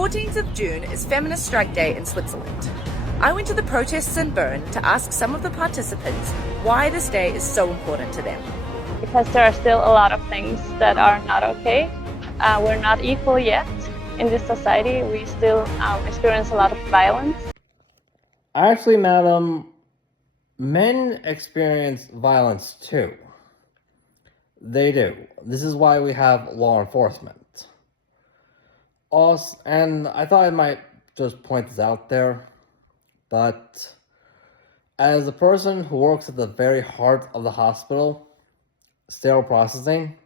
14th of June is Feminist Strike Day in Switzerland. I went to the protests in Bern to ask some of the participants why this day is so important to them. Because there are still a lot of things that are not okay. We're not equal yet in this society. We still experience a lot of violence. Actually, madam, men experience violence too. They do. This is why we have law enforcement. Also, and I thought I might just point this out there, but as a person who works at the very heart of the hospital, sterile processing,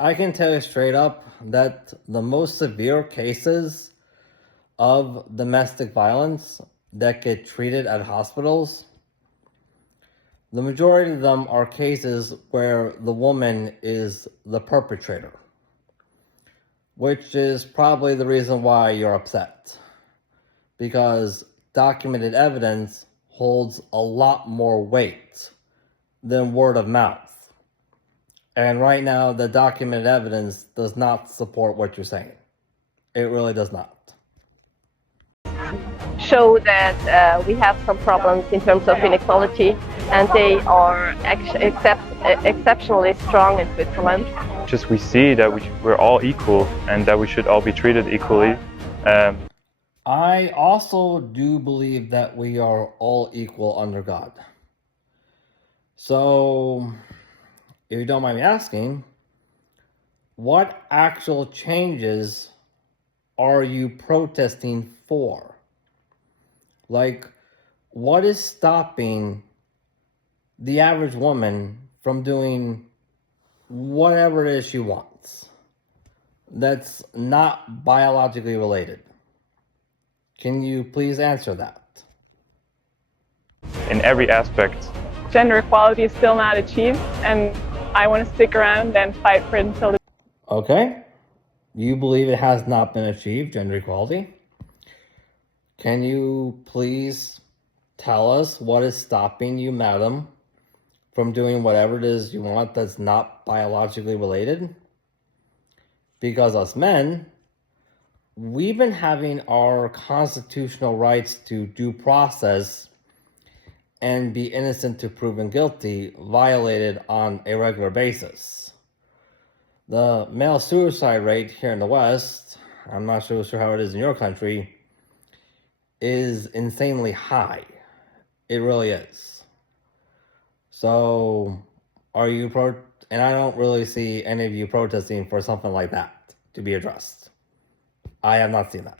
I can tell you straight up that the most severe cases of domestic violence that get treated at hospitals, the majority of them are cases where the woman is the perpetrator, which is probably the reason why you're upset, because documented evidence holds a lot more weight than word of mouth. And right now, the documented evidence does not support what you're saying. It really does not. Show that we have some problems in terms of inequality, and they are exceptionally strong in Switzerland. Just we see that we're all equal and that we should all be treated equally. I also do believe that we are all equal under God. So, if you don't mind me asking, what actual changes are you protesting for? Like, what is stopping the average woman from doing whatever it is she wants that's not biologically related? Can you please answer that? In every aspect. Gender equality is still not achieved, and I want to stick around and fight for it until the... Okay. You believe it has not been achieved, gender equality. Can you please tell us what is stopping you, madam, from doing whatever it is you want that's not biologically related? Because us men, we've been having our constitutional rights to due process and be innocent to proven guilty violated on a regular basis. The male suicide rate here in the West, I'm not sure how it is in your country, is insanely high. It really is. So, are you and I don't really see any of you protesting for something like that to be addressed. I have not seen that.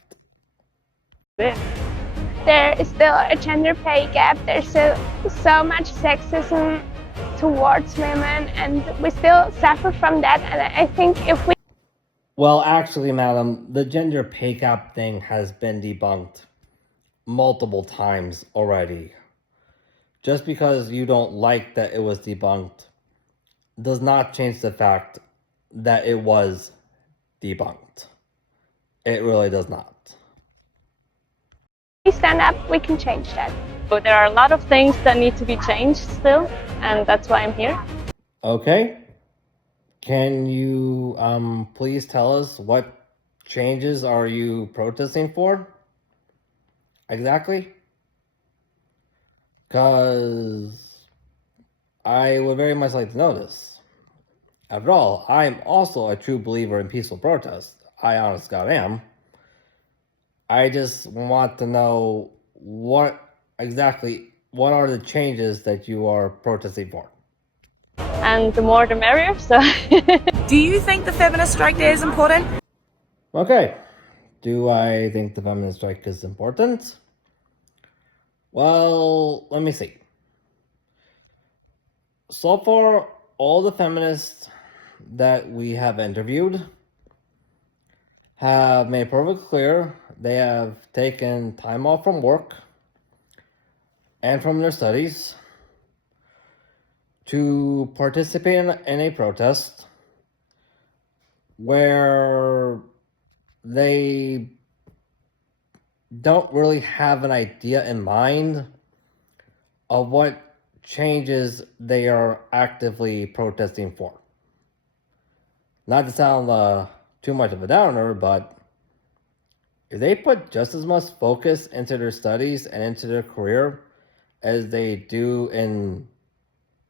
There is still a gender pay gap. There's so much sexism towards women, and we still suffer from that. And I think if we... Well, actually, madam, the gender pay gap thing has been debunked multiple times already. Just because you don't like that it was debunked does not change the fact that it was debunked. It really does not. We stand up, we can change that. But there are a lot of things that need to be changed still, and that's why I'm here. Okay. Can you please tell us what changes are you protesting for? Exactly? Because I would very much like to know this. After all, I'm also a true believer in peaceful protest. I honest God am. I just want to know what are the changes that you are protesting for? And the more the merrier, so... Do you think the Feminist Strike Day is important? Okay. Do I think the feminist strike is important? Well, let me see. So far, all the feminists that we have interviewed have made perfectly clear they have taken time off from work and from their studies to participate in a protest where they don't really have an idea in mind of what changes they are actively protesting for. Not to sound too much of a downer, but if they put just as much focus into their studies and into their career as they do in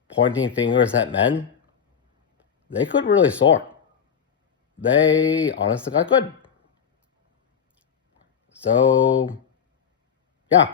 pointing fingers at men, they could really soar. They, honestly, got good. So, yeah.